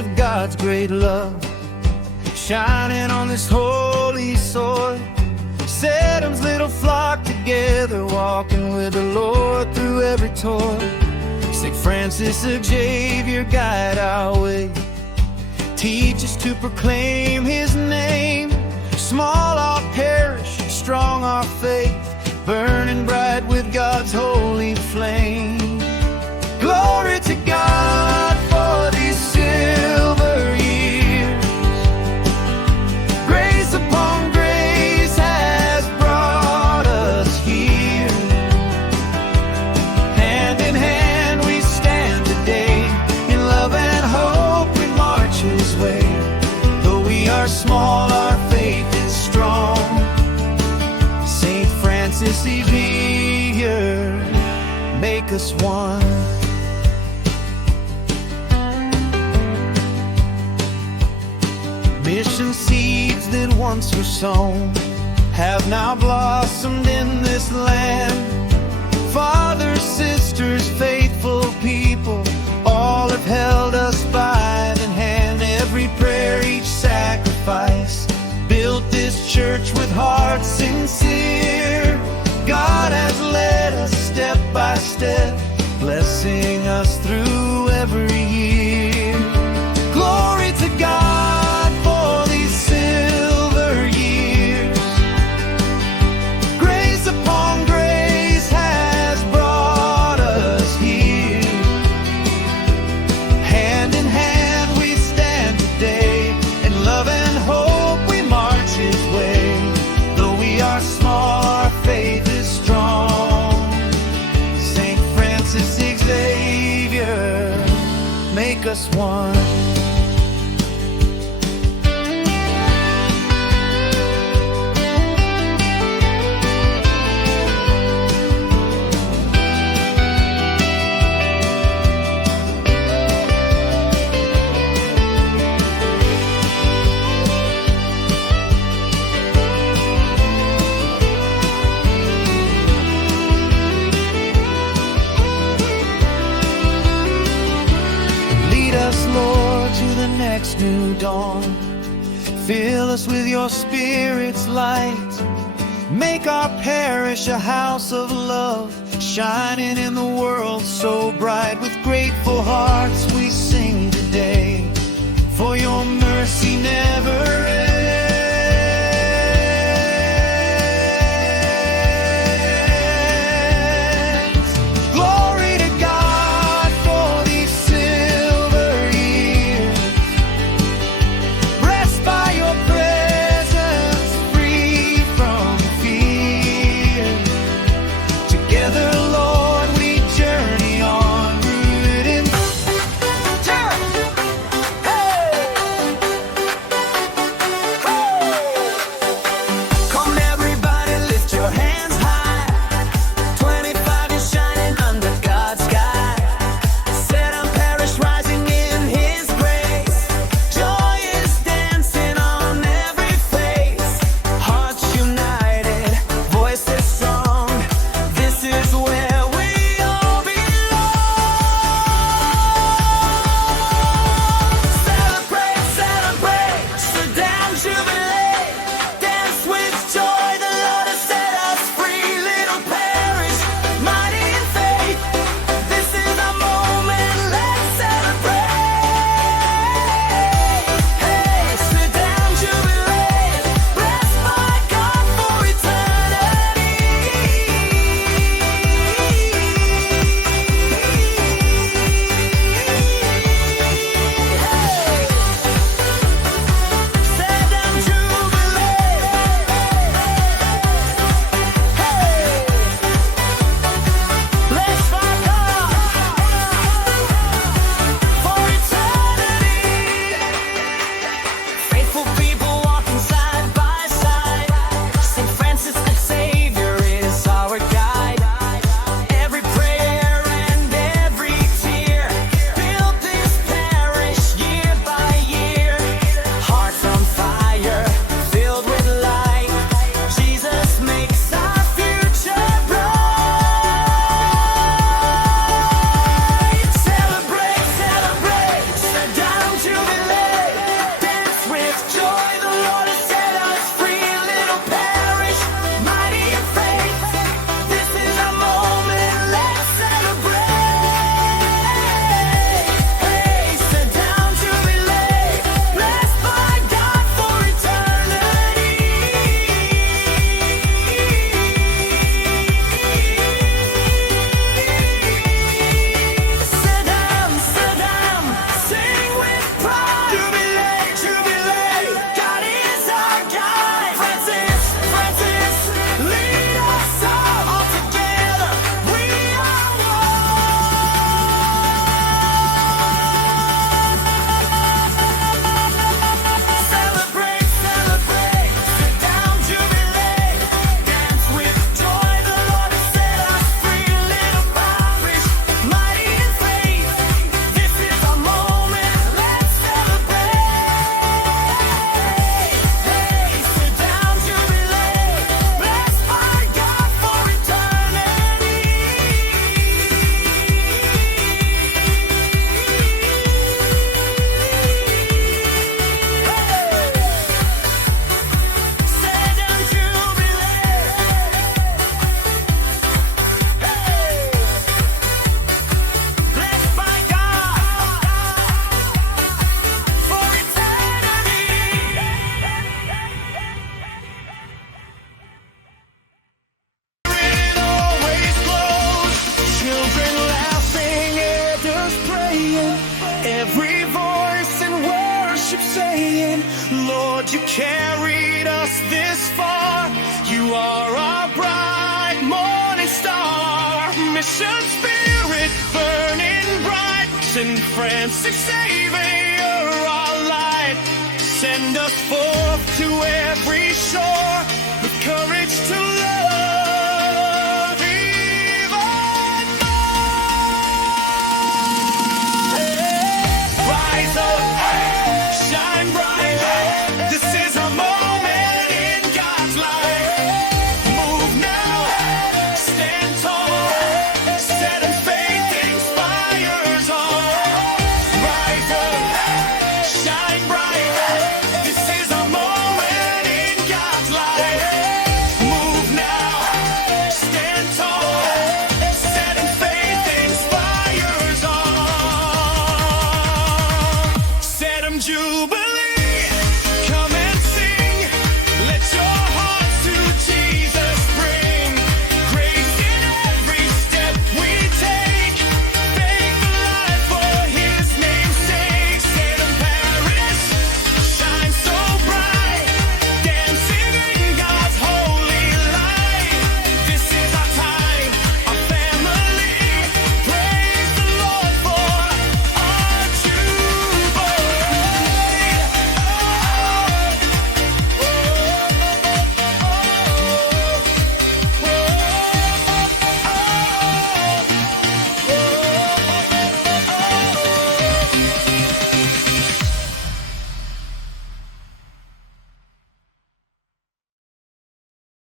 of God's great love shining on this holy soil. Sedam's little flock together, walking with the Lord through every toil. St Francis Xavier, guide our way, teach us to proclaim his name. Small our parish, strong our faith, burning bright with God's holy flame. Glory to God for these silver years. Grace upon grace has brought us here. Hand in hand we stand today, in love and hope we march his way. Though we are small, our faith is strong. St Francis Xavier, make us one. Mission seeds that once were sown have now blossomed in this land. Fathers, sisters, faithful people, all have held us by the hand. Every prayer, each sacrifice, built this church with hearts sincere. God has led us step by step, blessing us through every year. Glory to God for these silver years. Grace upon grace has brought us here. Hand in hand we stand today, in love and hope we march his way. Though we are small, our faith is strong. St Francis Xavier, make us one. Lord, to the next new dawn. Fill us with your Spirit's light. Make our parish a house of love, shining in the world so bright. With grateful hearts we sing today, for your mercy never ends. Glory to God for these silver years. Blessed by your presence, free from fear. Together, Lord, we journey on, rooted in turn. Hey! worship saying, Lord, you carried us this far. You are our bright morning star. Mission spirit burning bright. St Francis Xavier, our light. Send us forth to every shore with courage to love even more. Rise up, shine bright. This is a moment in God's light. Move now, stand tall. Set in faith inspires all. Rise up, shine bright. This is a moment in God's light. Move now, stand tall. Set in faith inspires all. Sedam Jubilee.